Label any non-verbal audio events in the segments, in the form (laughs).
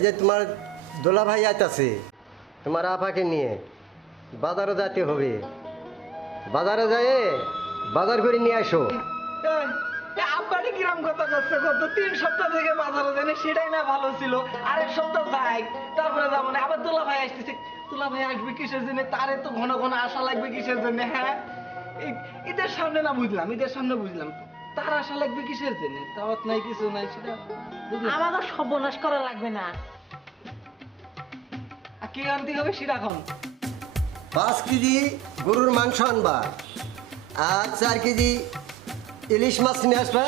এই যে তোমার দোলা ভাই আইতাছে, তোমার আপাকে নিয়ে বাজারে যেতে হবে। বাজারে যায় বাজার করে নিয়ে আসো। কিরাম কথা তিন সপ্তাহ থেকে সেটাই না ভালো ছিল। আরেক সপ্তাহ তারপরে যাব না। আবার ভাই আসবে কিসের জন্য? তারে তো ঘন ঘন লাগবে কিসের জন্য হ্যাঁ? ঈদের সামনে না বুঝলাম, ঈদের সামনে বুঝলাম। তার আশা লাগবে কিসের জন্য? দাওয়াত নাই কিছু নাই সেটা আমাদের সর্বনাশ করা লাগবে না। আর কি আনতে হবে সেটা এখন? পাঁচ কেজি গরুর মাংস আনবা। আর চার কেজি ইলিশ মাছ নিয়ে আসবা।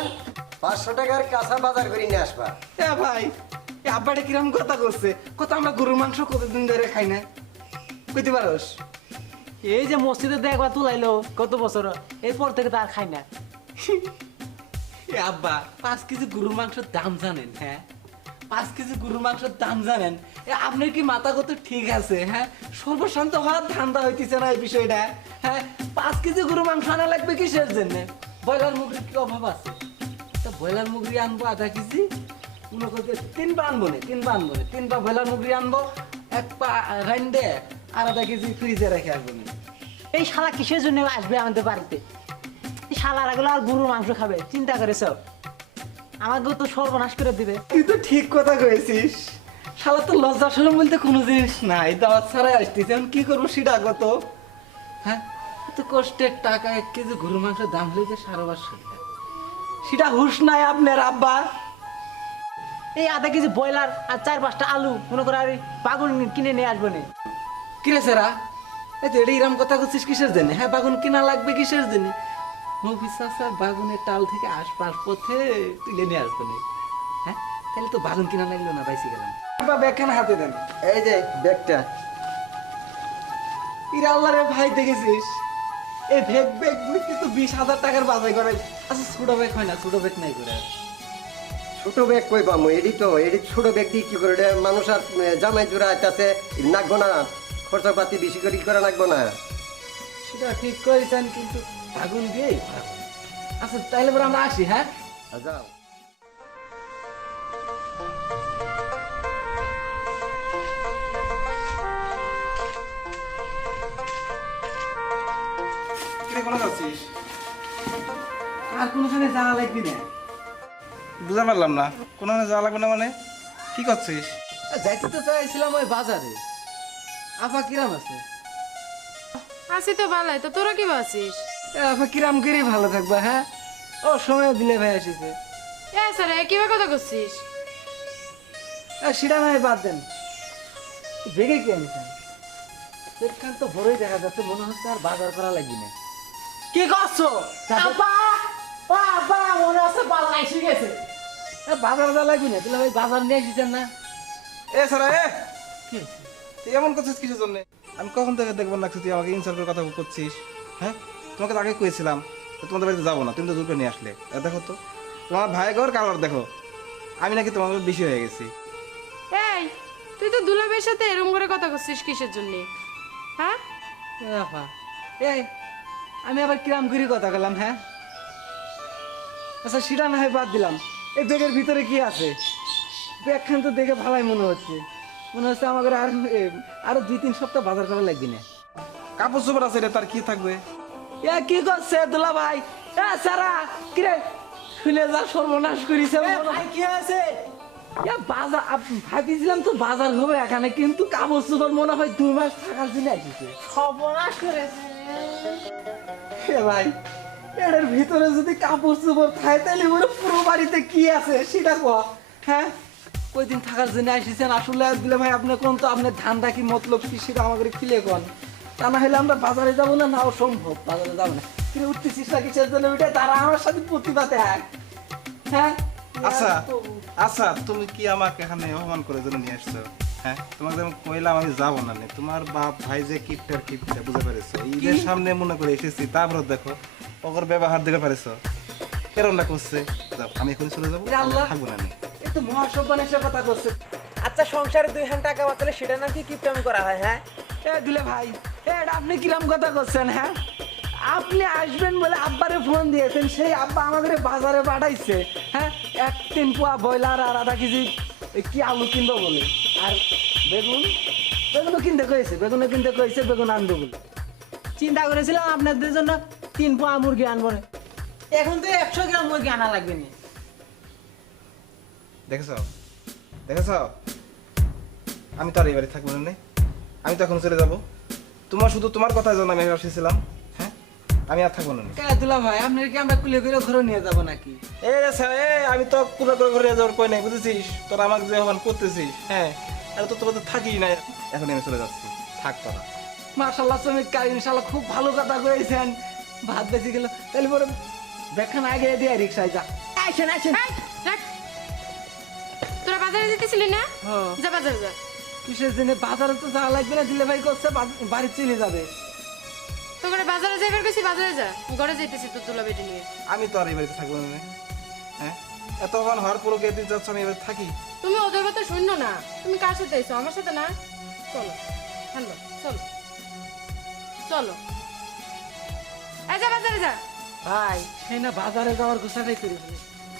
পাঁচশো টাকার কাঁচা বাজার করে নিয়ে আসবা। এ ভাই এ আব্বাটা কিরম কথা করছে কত আমরা গরুর মাংস কতদিন ধরে খাই না? কইতে পারোস? এই যে মসজিদে দেখবা তুলাইলো কত বছর এরপর থেকে তার খাই না। (laughs) আব্বা? পাঁচ কেজি গরুর মাংসের দাম জানেন হ্যাঁ? পাঁচ কেজি গরুর মাংসের দাম জানেন? আপনার কি মাথা কত ঠিক আছে হ্যাঁ? সর্বশান্ত হওয়ার ধান্দা হইতেছে না এই বিষয়টা হ্যাঁ? পাঁচ কেজি গরুর মাংস আনা লাগবে কিসের জন্য? ব্রয়লার মুরগির কি অভাব আছে? তা ব্রয়লার মুরগি আনব আধা কেজি, মনে করতে তিন পা আনব না তিন পা আনব না ব্রয়লার মুরগি আনব, এক পা আর আধা কেজি ফ্রিজে রেখে আসব এই শালা কিসের জন্য আসবে আমাদের বাড়িতে? শালারা গুলো আর গরুর মাংস খাবে চিন্তা করে সব আমাকে তো সর্বনাশ করে দিবে। তুই তো ঠিক কথা কয়েছিস শালা তো লজ্জা শরম বলতে কোনো জিনিস নাই দাওয়াত ছাড়াই আসতেছে এখন কি করব সেটা কত হ্যাঁ? এত কষ্টের টাকা এক কেজি গরু মাংসের দাম হয়েছে সেটা হুশ নাই আপনার আব্বা। এই আধা কেজি ব্রয়লার আর চার পাঁচটা আলু মনে করে আর বাগুন কিনে নিয়ে আসব না। কিরে সেরা? এই তো এটা ইরাম কথা করছিস কিসের জন্য? হ্যাঁ বাগুন কিনা লাগবে কিসের জন্য? মফিসাসার বাগুনের টাল থেকে আশপাশ পথে তুলে নিয়ে আসব হ্যাঁ? তাহলে তো বাগুন কিনা লাগল না বাইসি গেলাম। আব্বা ব্যাগখানা হাতে দেন। এই যে ব্যাগটা। ইরে আল্লাহ রে ভাই দেখেছিস? এই ভেগ বেগ বুঝতে তো বিশ হাজার টাকার বাজার করে। আচ্ছা ছোট ব্যাগ হয় না ছোট ব্যাগ নাই করে। ছোট ব্যাগ কই পামু এডি তো এডি ছোট ব্যাগ দিয়ে কি করে? মানুষ আর জামাই জোড়া আইতাছে নাকবো না। খরচাপাতি বেশি করে ই করা নাকবো না? সেটা ঠিক করেছেন কিন্তু আগুন হয়। আচ্ছা তাইলে পরে আমরা আসি হ্যাঁ? যাও। আর কোনোখানে যাওয়া লাগবে না। বুঝতে পারলাম না কোনো যাওয়া লাগবে না মানে? কি করছিস? যাইতে তো চাইছিলাম ওই বাজারে। আপা কিরাম আছে? আছি তো ভালোই তো তোরা কি আছিস এ, আপা কিরাম করে ভালো থাকবা হ্যাঁ? ও সময় দিলে ভাই আসিছে। এ স্যার কীভাবে কথা করছিস? এ, সেটা নয় বাদ দেন। বেগে কি আনিছেন সেখান তো বড়ই দেখা যাচ্ছে মনে হচ্ছে আর বাজার করা লাগবে না। কি করছ? আপা মনে হচ্ছে বাজার এসে গেছে। বাজার যা লাগবে না তাহলে ভাই বাজার নিয়ে এসেছেন না। এ সারা এ! কি? তুই এমন করছিস কিসের জন্য? আমি কখন থেকে দেখব না তুই আমাকে ইনসার করে কথা করছিস হ্যাঁ? তোমাকে তো আগে কয়েছিলাম তোমাদের বাড়িতে যাব না তুমি তো দুটো নিয়ে আসলে। দেখো তো তোমার ভাই ঘর কালার দেখো? আমি নাকি তোমার বেশি হয়ে গেছি। এই তুই তো দুলাবের সাথে এরম করে কথা করছিস কিসের জন্য? হ্যাঁ? এই আমি আবার কিরাম ঘুরি কথা গেলাম হ্যাঁ? আচ্ছা সেটা না হয় বাদ দিলাম। এই ব্যাগের ভিতরে কি আছে? ব্যাগখান তো দেখে ভালোই মনে হচ্ছে। মনে হচ্ছে আমাকে আর আরও দুই তিন সপ্তাহ বাজার করা লাগবে না। কাপড় চোপড় আছে রে তার কি থাকবে? এ কি করছে দুলা ভাই? এ সারা কিরে? শুনে যা সর্বনাশ করিছে ভাই কি আছে এ বাজার ভাবিছিলাম তো বাজার হবে এখানে কিন্তু কাপড় চোপড় মনে হয় দুই মাস থাকার জন্য আসিছে। সর্বনাশ করেছে। এ ভাই এটার ভিতরে যদি কাপড় চোপড় থাকে তাহলে ওর পুরো বাড়িতে কি আছে সেটা কো হ্যাঁ? কয়দিন থাকার জন্য আসিছেন? আসলে দিলে ভাই আপনি কোন তো আপনার ধান্দা কি মতলব কি সেটা আমাকে খুলে কোন তা না হলে আমরা বাজারে যাব না? নাও সম্ভব বাজারে যাব না। কিন্তু উঠতেছিস না কিসের জন্য? তারা আমার সাথে প্রতিবাদে এক হ্যাঁ? আচ্ছা আচ্ছা তুমি কি আমাকে এখানে অপমান করে জন্য নিয়ে আসছো? হ্যাঁ তোমাকে যেমন কইলাম আমি যাব না নে। তোমার বাপ ভাই যে কিপটার কিপটা বুঝতে পেরেছ? ঈদের সামনে মনে করে এসেছি তারপর দেখো। ওর ব্যবহার দেখে পারেছো? কেরমটা করছে। যাও, আমি এখন চলে যাব থাকব না আমি তো মহাসম্মানের কথা করছে আচ্ছা সংসারে দুই হাজার টাকা বাঁচলে সেটা নাকি কিপটামি করা হয় হ্যাঁ? এ দিলে ভাই এ এটা আপনি কিরাম কথা করছেন হ্যাঁ? আপনি আসবেন বলে আব্বারে ফোন দিয়েছেন সেই আব্বা আমাদের বাজারে পাঠাইছে হ্যাঁ? এক তিন পোয়া ব্রয়লার আর আধা কেজি কি আলু কিনবো বলে? আর বেগুন? বেগুনও কিনতে কয়েছে বেগুনও কিনতে কয়েছে বেগুন আনব বলে। চিন্তা করেছিলাম আপনাদের জন্য তিন পোয়া মুরগি আনব না। এখন তো একশো গ্রাম মুরগি আনা লাগবে না। দেখেছ? দেখেছ? আমি তো আর এই বাড়ি থাকব না। আমি তো এখন চলে যাব। তোমার শুধু তোমার কথার জন্য আমি এসেছিলাম হ্যাঁ? আমি আর থাকব না কে দুলা ভাই আপনার কি আমরা কুলে করে ঘরে নিয়ে যাব নাকি? এ এ আমি তো পুরো করে ঘুরে যাওয়ার কই নাই বুঝেছিস? তোরা আমাকে যে অপমান করতেছিস হ্যাঁ? আর তো তোরা তো না এখন আমি চলে যাচ্ছি থাক তোরা। মার্শাল্লাহ চমৎকার ইনশাল্লাহ খুব ভালো কথা কয়েছেন ভাত বেশি গেল তাহলে পরে বেখান আগে দিয়ে রিক্সায় যা। আসেন আসেন এই, রাখ। তোরা বাজারে যেতেছিলি না? হ্যাঁ। যা বাজারে যা। কিসের জন্য বাজারে তো যাওয়া লাগবে না দিলে ভাই করছে বাড়ি চলে যাবে। তো করে বাজারে যাইবার বেশি বাজারে যা। ঘরে যাইতেছি তোর দুলা বেটি নিয়ে। আমি তো আর এই বাড়িতে থাকব না হ্যাঁ? এত অপমান হওয়ার পরও কে তুই যাচ্ছ আমি এবার থাকি। তুমি ওদের কথা শুনো না? তুমি কার সাথে এসো আমার সাথে না? চলো হ্যালো চলো। চলো। যা বাজারে যা। ভাই সেই না বাজারে যাওয়ার গোসাটাই করে।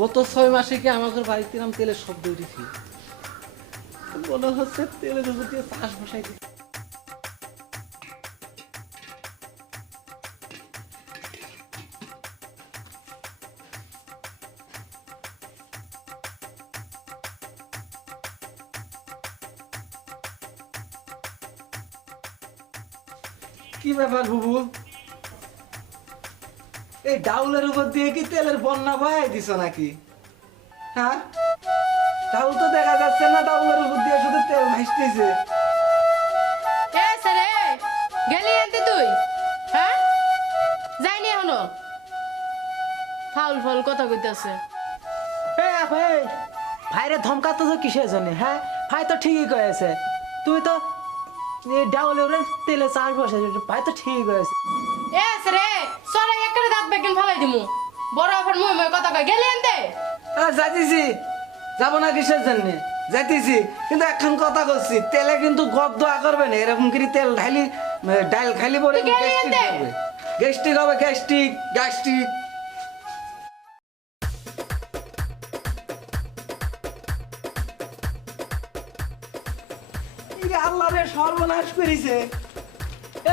গত ছয় মাসে কি আমাদের বাড়িতে নাম তেলের শব্দ উঠেছে? মনে হচ্ছে তেলের উপর দিয়ে চাষ বসাই কি ব্যাপার বুবু? এই ডাউলের উপর দিয়ে কি তেলের বন্যা বয়াই দিছ নাকি? হ্যাঁ? ডাউল তো দেখা যাচ্ছে না ডাউলের উপর দিয়ে শুধু তেল ভাসতেছে। গেলি আনতে তুই? হ্যাঁ? যাইনি এখনও? ফাউল ফাউল কথা কইতাছে। ভাই ভাইরে ধমকাতো তো কিসের জন্য হ্যাঁ? ভাই তো ঠিকই কয়েছে। তুই তো এই ডাউলে তেলে চাষ বসে ভাই তো ঠিকই কয়েছে। এ স্যারে একটা দাঁত বেগেন ফালাই দিমু। বড় আফার মুই মুই কথা কই গেলি আনতে হ্যাঁ যাইতেছি। যাব না কিসের জন্য? যাইতেছি। কিন্তু এখন কথা করছি তেলে কিন্তু গদ দোয়া করবে না। এরকম করে তেল ঢালি ডাল খালি পরে গেলি গ্যাস্ট্রিক হবে। গ্যাস্ট্রিক হবে গ্যাস্ট্রিক গ্যাস্ট্রিক। সর্বনাশ করেছে।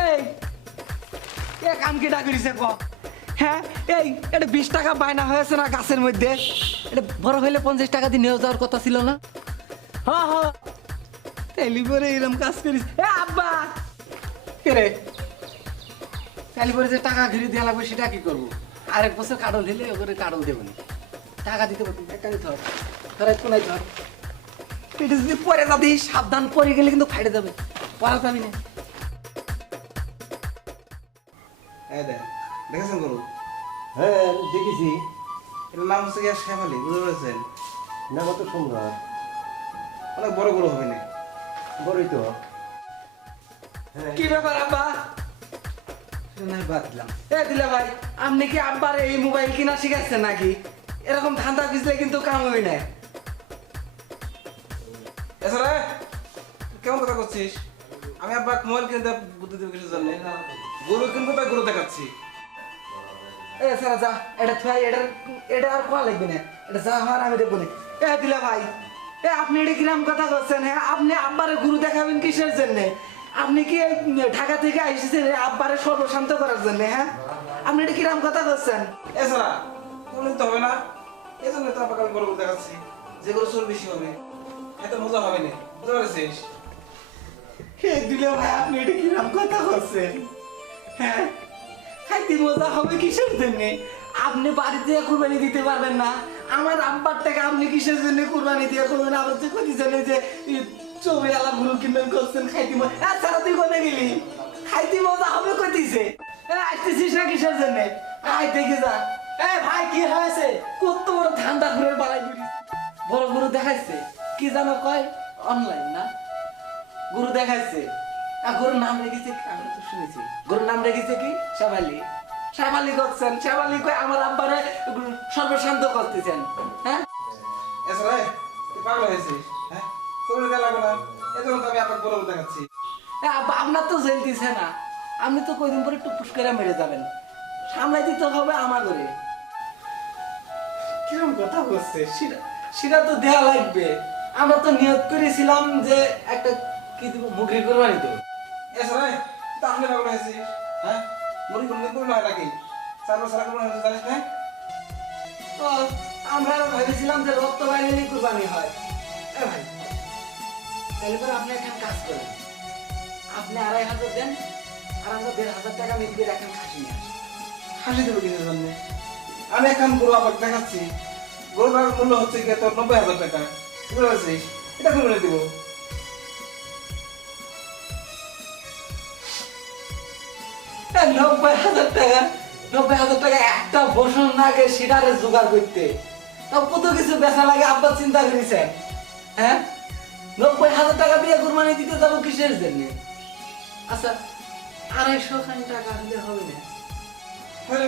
এই কাম কিটা করেছে ক? হ্যাঁ এই, এটা বিশ টাকা বায়না হয়েছে না গাছের মধ্যে? এটা বড় হইলে পঞ্চাশ টাকা দিয়ে নিয়ে যাওয়ার কথা ছিল না? হ্যাঁ হ্যাঁ। তেলি পরে এরকম কাজ করিস। আব্বা! কে রে? যে টাকা ঘিরে দেওয়া লাগবে, সেটা কি করব? আরেক বছর কাটল দিলে ওখানে কাটল দেবো না। টাকা দিতে পারব একটা হবে। ধর কোনায় ধর। এটা যদি পরে যাবি সাবধান পরে গেলে কিন্তু ফাইটে যাবে। পড়া যাবি না। এই দেখ। দেখেছেন গরু? হ্যাঁ দেখেছি। এটার নাম হচ্ছে গিয়া শেফালি বুঝতে পেরেছেন? না কত সুন্দর। অনেক বড় গরু হবে না বড়ই তো। হ্যাঁ। কি ব্যাপার আব্বা? দিলাম। এ দিলে ভাই আপনি কি আব্বার এই মোবাইল কিনা শিখাচ্ছেন নাকি? এরকম ধান্দা খুঁজলে কিন্তু কাম হই না। এছাড়া কেমন কথা করছিস? আমি আব্বা মোবাইল কিনতে বুদ্ধি দেবো কিছু জানি গরু কিনবো তাই গরু দেখাচ্ছি। এ সারা যা এটা আর কোয়া লাগবে না? এটা যা হওয়ার আমি দেখব না। এ দিলে ভাই এ আপনি এটা কিরাম কথা করছেন হ্যাঁ আপনি আব্বারে গুরু দেখাবেন কিসের জন্য? আপনি কি ঢাকা থেকে আসছেন আব্বারে সর্বশান্ত করার জন্য হ্যাঁ আপনি এটা কিরাম কথা করছেন এছাড়া কোনো তো হবে না? এই জন্য তো আমি বড় দেখাচ্ছি যে গরু চোর বেশি হবে। এত মজা হবে না বুঝতে পারছিস? হে দিলে ভাই আপনি এটা কিরাম কথা করছেন হ্যাঁ খাইতে মজা হবে কিসের জন্য? আপনি বাড়িতে কুরবানি দিতে পারবেন না। আমার আব্বার টাকা আপনি কিসের জন্য কুরবানি দিয়ে করবেন আবার যে কতি জানে যে এই আলা গুরু কিনবেন করছেন, খাইতে মজা সারা তুই কোনে গেলি? খাইতে মজা হবে কতিছে আসতেছিস না কিসের জন্য? আয়, দেখে যা। এ, ভাই, কি হয়েছে? কত বড় ধান্দা ঘুরে বাড়াই করিস বড় গুরু দেখাইছে। কি জানো কয়? অনলাইন না? গুরু দেখাইছে। আর গরুর নাম রেখেছে? আমি তো শুনেছি। গরুর নাম রেখেছে কি? শেবালি শেবালি করছেন শেবালি কয় আমার আব্বারে সর্বশান্ত করতেছেন হ্যাঁ? এছাড়া তুই পাগল হয়েছিস হ্যাঁ? তোর দেওয়া লাগবে না তো আমি আপনাকে বলে দেখাচ্ছি আব্বা, আপনার তো জেল দিছে না। আপনি তো কয়দিন পরে একটু পুষ্কারে মেরে যাবেন। সামলাই দিতে হবে আমার করে কথা বলছে সেটা সেটা তো দেয়া লাগবে। আমরা তো নিয়ত করেছিলাম যে একটা কি দিব মুখে কোরবানি দেবো। এছাড়া তুই তো আসলে পাগল হয়েছিস হ্যাঁ? মুড়ি কোনদিন নাকি? চার বছর আগে করুন জানিস না? তো আমরা ভেবেছিলাম যে রক্ত বাইরে কোরবানি হয়। এ ভাই তাহলে পরে আপনি এখন কাজ করেন। আপনি আড়াই হাজার দেন আর আমরা দেড় হাজার টাকা মিলিয়ে রাখেন খাসি নিয়ে আসি। হাসি দেবো কিসের জন্য? আমি এখন গরু আপনাকে দেখাচ্ছি। গরুটার মূল্য হচ্ছে গিয়ে তোর নব্বই হাজার টাকা। বুঝতে পারছিস? এটা করে দিব? নব্বই হাজার টাকা, নব্বই হাজার টাকা একটা বসন লাগে সেটারে জোগাড় করতে। তাও কত কিছু বেচা লাগে, আব্বা চিন্তা করেছেন হ্যাঁ? নব্বই হাজার টাকা দিয়ে কুরবানি দিতে যাব কিসের জন্য? আচ্ছা আড়াইশো খান টাকা দিলে হবে না? হয়ে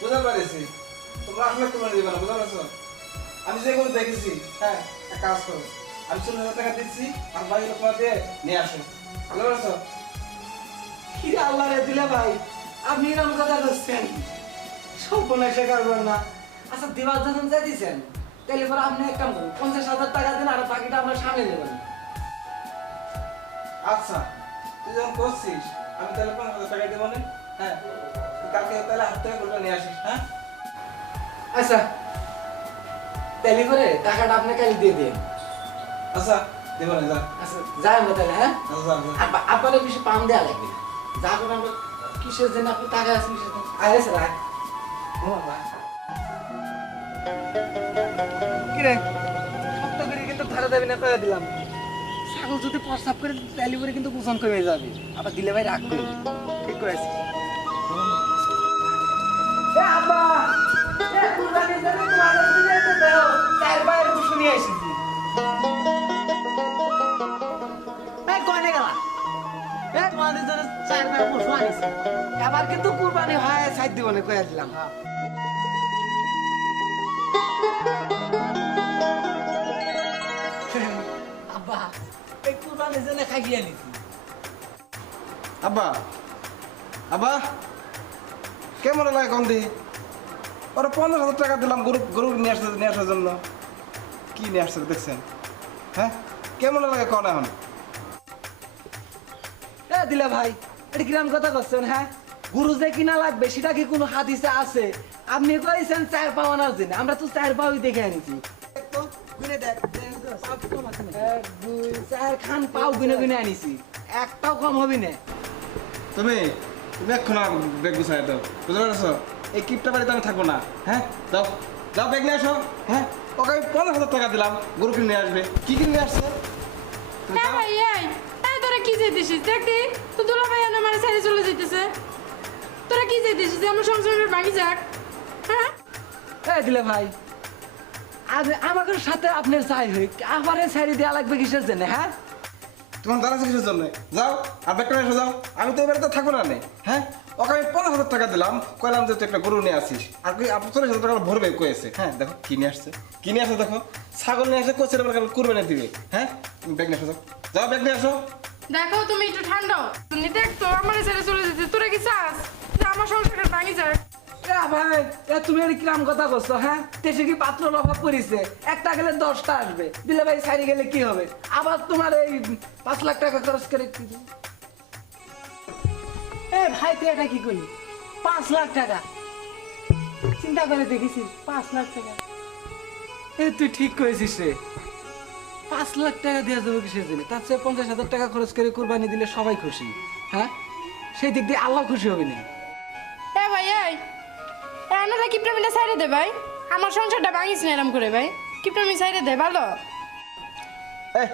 বুঝতে পারছি। তোমরা আসলে বুঝতে পারছ? আমি যে দেখেছি হ্যাঁ এক কাজ করো। আমি চল্লিশ হাজার টাকা দিচ্ছি, আর তোমার দিয়ে নিয়ে আসো। বুঝতে পারছ কি আল্লাহ রে দিলে ভাই আপনি এরকম কথা করছেন সর্বনাশে করবেন না। আচ্ছা দিবার যখন যাই দিছেন তাহলে পরে আপনি এক কাম করুন পঞ্চাশ হাজার টাকা দিন আর বাকিটা আমরা সামনে দেবেন আচ্ছা তুই যখন করছিস আমি তাহলে পনেরো হাজার টাকা দেবো না। হ্যাঁ কালকে তাহলে হাত থেকে নিয়ে আসিস হ্যাঁ? আচ্ছা তাহলে করে টাকাটা আপনি কাল দিয়ে দিন। আচ্ছা। দেবো না যা। আচ্ছা যাই আমরা তাহলে হ্যাঁ? যা যা। আব্বা- আপনার বেশি পাম দেওয়া লাগবে না। যা করে আমরা কিসের জন্য আপনি টাকা আছে কিসের জন্য? আরে স্যার আয় কিরে? শক্ত করে কিন্তু ধারা দেবে না কয়ে দিলাম। ছাগল যদি প্রস্তাব করে তাইলে করে কিন্তু ওজন কমে যাবে। আবার দিলে ভাই রাগ করবে। ঠিক করেছি এ আব্বা কুরবানির জন্য তোমার চার এসেছি। তোমাদের জন্য চার বার পশু আনিছি আবার কিন্তু কুরবানি হয় সাইড দিব না কয়ে দিলাম আব্বা এই কুরবানি জন্য খাইয়ে নিছি আব্বা আব্বা কেমন লাগে কম দি ওরা পনেরো হাজার টাকা দিলাম গরু গরু নিয়ে আসার জন্য। কি নিয়ে আসছে দেখছেন? হ্যাঁ? কেমন লাগে কন এখন? দিলা ভাই এটা কিরাম কথা করছেন হ্যাঁ? গুরু যে কিনা লাগবে সেটা কি কোনো হাদিসে আছে? আপনি কইছেন চার পাও আনার জন্য আমরা তো চার পাওই দেখে আনিছি এক, দুই, চার খান পাও গুনে গুনে আনিছি একটাও কম হবে না। তুমি তুমি এখন ব্যাগ গুছাই দাও বুঝতে পারছ? এই কিপটা বাড়িতে আমি থাকব না হ্যাঁ? ব্যাগ নিয়ে আসো হ্যাঁ? ওকে আমি পনেরো হাজার টাকা দিলাম গরু কিনে নিয়ে আসবে। কি কিনে নিয়ে আসছে? হ্যাঁ ভাই কি তো দুলা ভাই আমার ছেড়ে চলে যেতেছে তোরা কি যেতেছিস যে আমার সংসারের ভাঙি যাক। হ্যাঁ? এই দিলে ভাই আমাদের সাথে আপনার চাই হই আবার সাইডে দেওয়া লাগবে কিসের জন্য হ্যাঁ? তোমার দ্বারা কিসের জন্য? যাও আর ব্যাগটা নিয়ে যাও। আমি তো এবারে তো থাকব না নে হ্যাঁ? ওকে আমি পনেরো হাজার টাকা দিলাম কইলাম যে তুই একটা গরু নিয়ে আসিস। আর কি আপনি চল্লিশ হাজার টাকা ভরবে কয়েছে হ্যাঁ? দেখো কি নিয়ে আসছে কি নিয়ে দেখো। ছাগল নিয়ে আসে কোচের এবার কুরবে দিবে হ্যাঁ? ব্যাগ নিয়ে আসো যাও যাও ব্যাগ নিয়ে আসো। দেখো, তুমি একটু ঠান্ডা তুমি দেখ তো আমার ছেড়ে চলে যেতে। তোরা কি চাস? আমার সংসারের ভাঙি করছ হ্যাঁ? আবার তোমার এই পাঁচ লাখ টাকা খরচ করে ভাই, তুই এটা কি পাঁচ লাখ টাকা। চিন্তা করে দেখেছিস, পাঁচ লাখ টাকা। এ, তুই ঠিক করেছিস রে। পাঁচ লাখ টাকা দেওয়া যাবে কিসের জন্য? তার চেয়ে পঞ্চাশ হাজার টাকা খরচ করে কোরবানি দিলে সবাই খুশি। হ্যাঁ? সেই দিক দিয়ে আল্লাহ খুশি হবে না। এ ভাই এই। এনারা কিপটামিটা সাইডে দে ভাই। আমার সংসারটা ভাঙিস না এরম করে ভাই। কিপটামি সাইডে দে ভালো? এ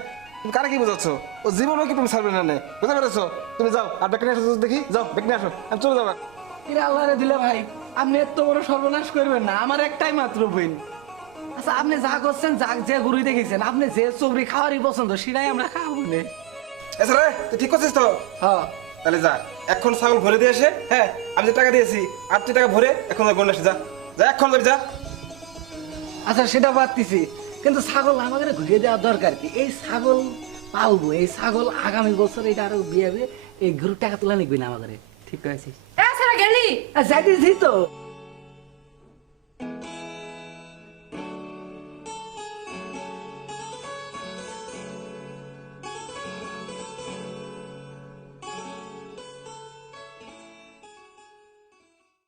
তুমি কারা কি বোঝাচ্ছ? ও জীবনও কি তুমি ছাড়বে না নে। বুঝতে পেরেছ? তুমি যাও আর আসো দেখি যাও নিয়ে আসো। আমি চলে যাব। এরা আল্লাহরে দিলে ভাই আপনি এত বড় সর্বনাশ করবেন না। আমার একটাই মাত্র বোন আচ্ছা আপনি যা করছেন যা যে গরুই দেখেছেন আপনি যে চবরি খাওয়ারই পছন্দ সেটাই আমরা খাওয়াবো। নে। রে তুই ঠিক করছিস তো? হ্যাঁ। তাহলে যা এখন ছাগল ভরে দিয়ে এসে হ্যাঁ আমি যে টাকা দিয়েছি আর তুই টাকা ভরে এখন গন্ডা যা। যা এখন যাবি যা। আচ্ছা সেটা পারতেছি কিন্তু ছাগল আমাদের ঘুরিয়ে দেওয়া দরকার কি? এই ছাগল পালবো এই ছাগল আগামী বছর এটা আরও বিয়ে হবে এই গরুর টাকা তোলা নিকবি না আমাদের। ঠিক আছে গেলি? যাইতেছি তো।